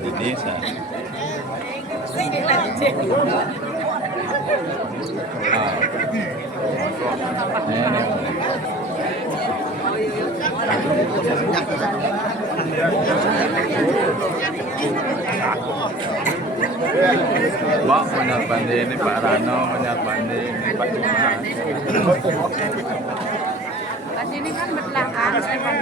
Di desa. Pak menyat pandai ini Pak Rano, menyat pandai ini Pak Jumat. Sini kan berlanggan, saya kan.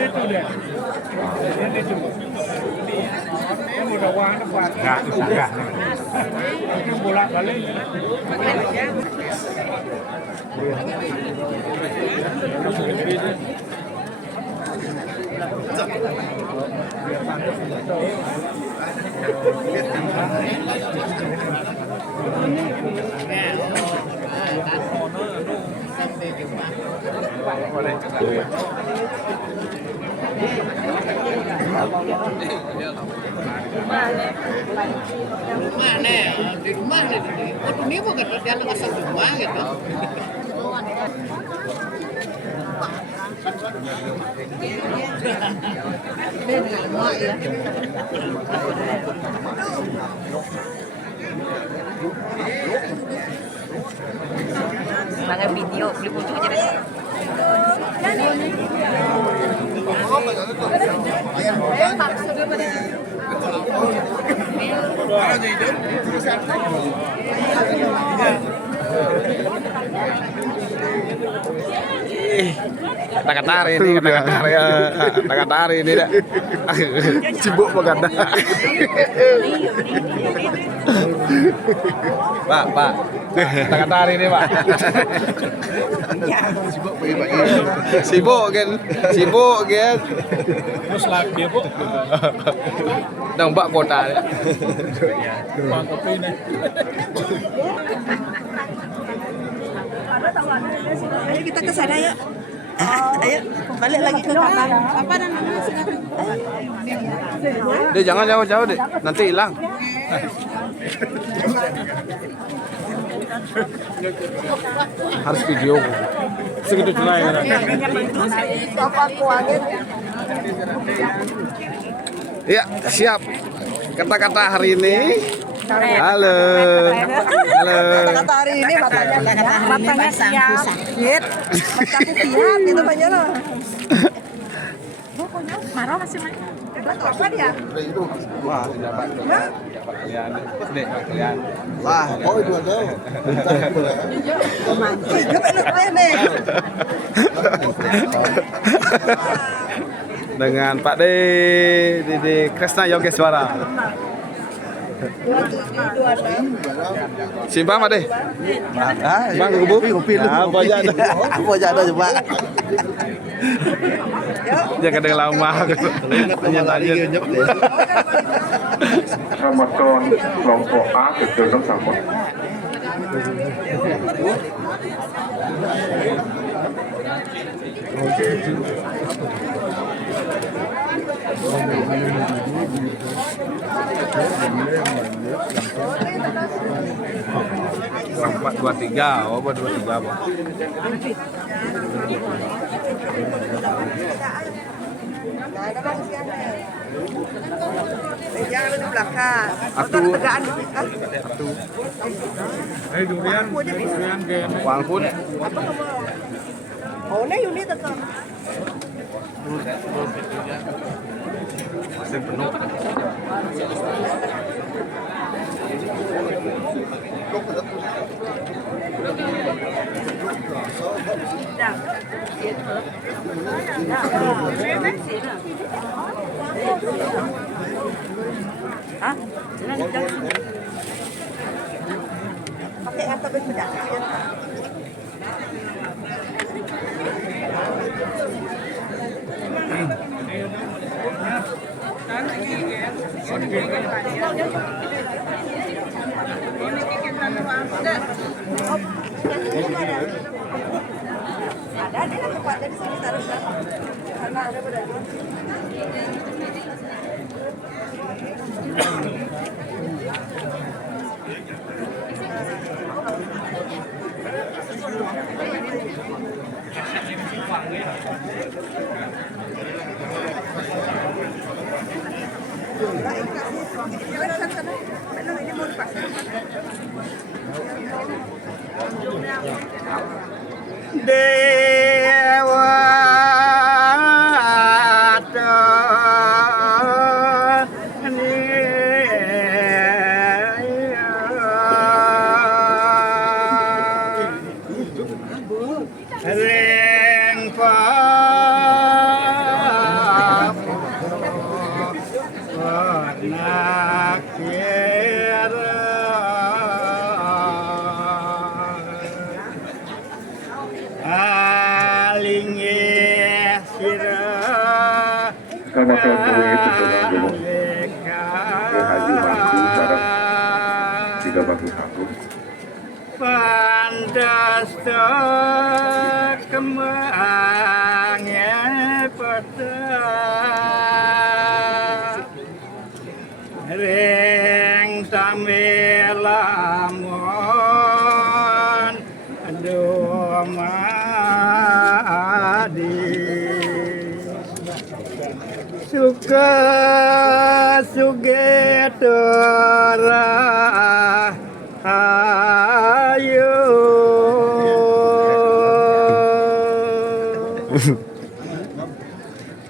Itu dia. Ini cuma. Ini mudah wangi kuat. Enggak. Itu bolak-balik. Di rumah nih. Waktu ini bukan dia ngasih rumah gitu. Mga video, luto aja deh. Kata-kata ini, kata-kata ini dah. Sibuk baganda. Pak. Kata-kata ini, Pak. Sibuk kan. Terus lagi, Bu. Nang Mbak kota. Mantap ini. Ayo kita ke sana yuk. Ayo balik lagi ke kapal. Apa namanya? Deh jangan jauh-jauh deh, nanti hilang. Harus video. segitu cerai. Ya, siap. Kata-kata hari ini. Halo. Halo. Kata hari ini matanya siap. Sakit. Sakit siap itu banyak loh. Marah masih main. Apa dia? Wah, dapat kalian. Dek, kalian. Lah, oh itu ada. Dengan Pak Dede Kresna Yogeswara. 2726. Simpang Pak De. Bang kopi lu. Apa aja ada. Apa aja ada coba. Jangan ada lama. Tanya aja. Ramadan kelompok A kegiatan sama. Empat dua tiga, oh 23 apa? Jangan di belakang. Atu. Tegaan. Durian kayak Wang pun. Oh, ini unit tetap. Masih penuh. Hah? Pakai apa benda? Ada di tempatnya di sini taruh karena ada berada. Dewa Reng Kabupaten Bumi itu dengan Haji Mampu Sarap 3 bagi 1. Pandasta kemangnya peta Reng tamelamon domadi Suka sugetora ayo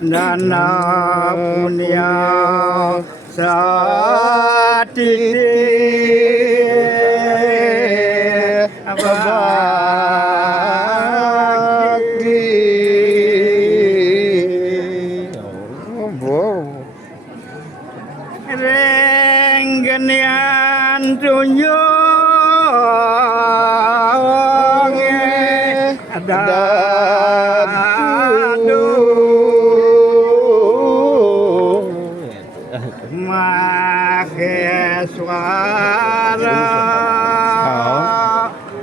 Nana punya satiti Renggenian tunjung dadu maheswara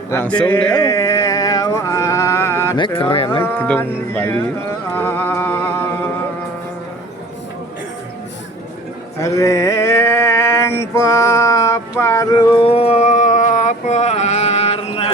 langsung deh. Ini keren nih gedung Bali. Reng paparu parna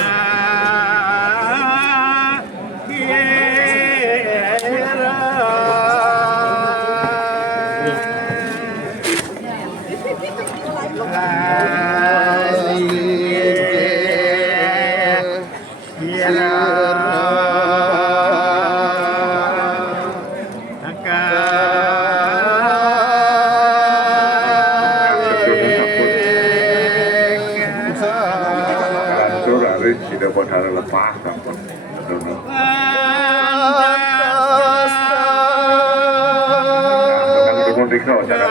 ah sampun. Dengan dukun Riko jangan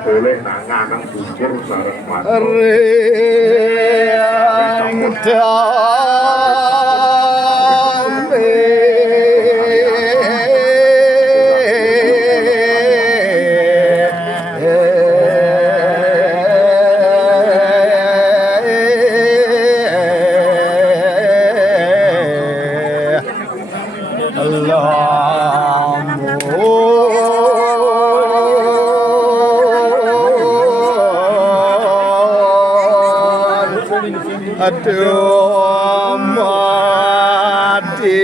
boleh nang bujur sareng mantu. Aduh mati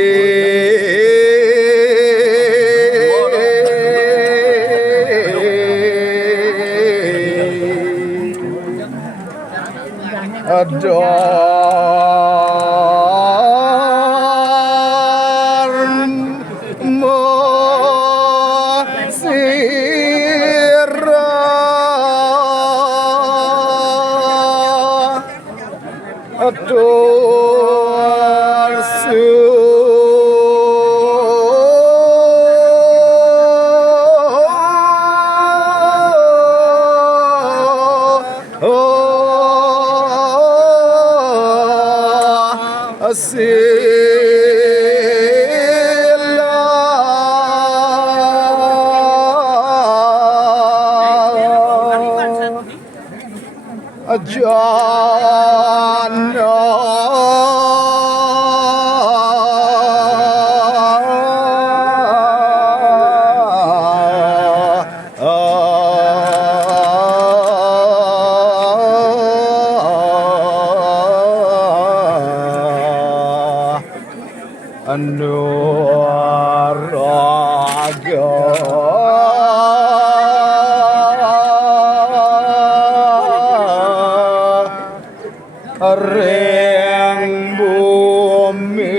Reng bumi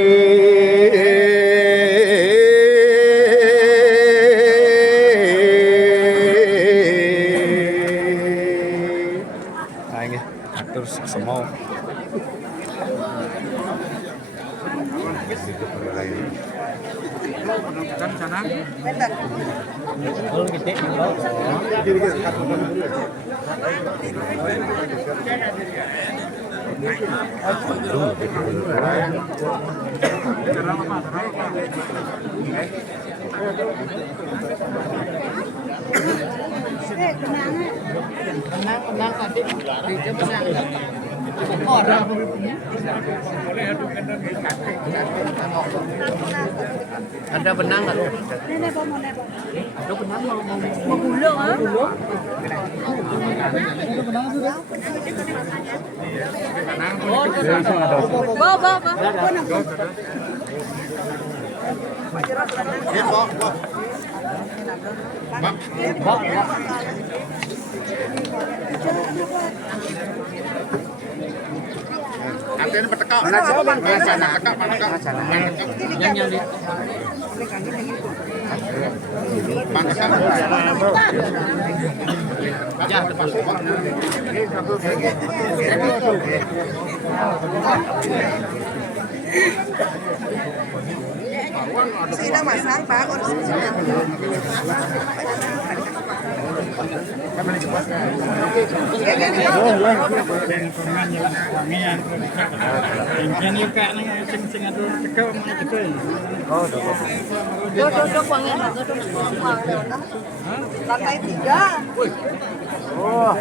ini terus semua Tenang tadi dia menang. Orang ada benang nggak? Ada benang mau gulung ah? Bawa. Artinya bertekak. Bertekak. Yang di. Sino masang Pak? Duduk wangian lantai 3. Oh,